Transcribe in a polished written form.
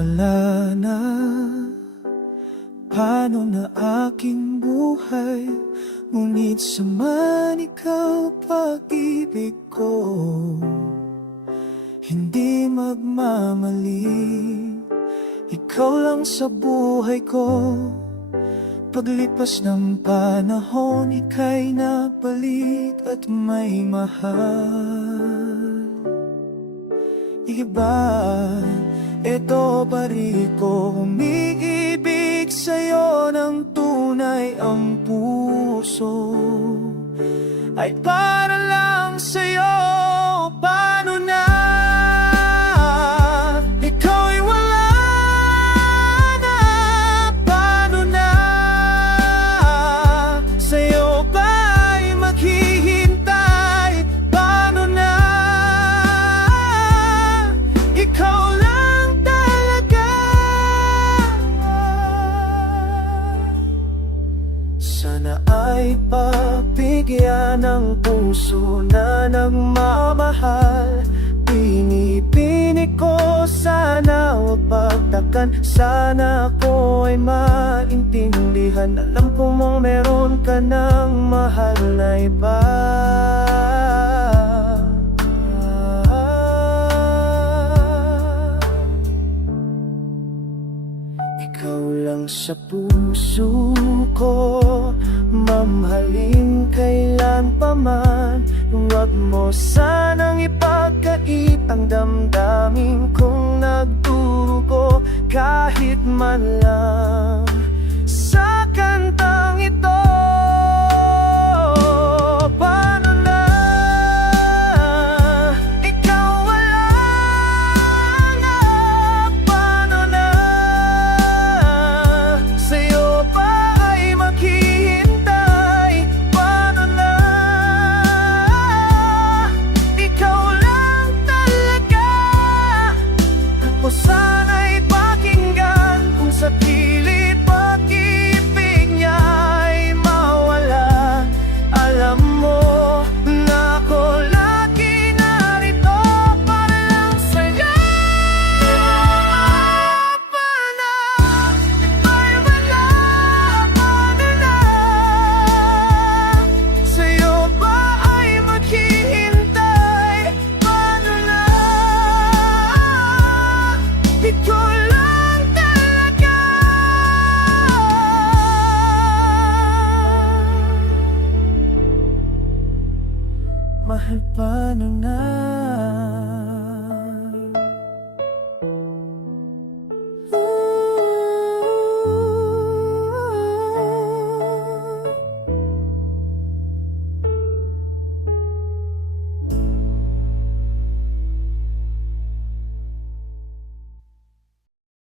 wala na, paano na aking buhay? Ngunit saman ikaw pag-ibig ko, hindi magmamali. Ikaw lang sa buhay ko. Paglipas ng panahon, ika'y nabalik at may mahal. Iba, eto pa rin ko, umiibig sa'yo ng tunay ang puso. Ay para lang sa'yo, paano na? Ika'y wala na, paano na? Sa'yo ba'y maghihintay? Paano na? Ikaw lang talaga. Sana ay pagbigyan ng puso na nagmamahal. Pinipinig ko, sana huwag pagtakan. Sana ako ay maintindihan. Alam ko mong meron ka ng mahal na iba. Ikaw lang sa puso ko, mamahalin kailan pa man. Huwag mo sanang ipagkait ang damdamin kong nagdurugo, kahit man lang sa kantang ito. Paano na? Ikaw wala na, paano na? Sa'yo pa ay maghihintay? Paano na? Ikaw lang talaga. Ako sana'y pakinggan, kung sa pilit pag-ibig niya ay mawala. Alam mo na ako lagi narito para lang sa'yo. Paano ay wala, paano na? Sa'yo ba ay maghihintay? Paano na? Ikaw lang talaga. Mahal, paano na?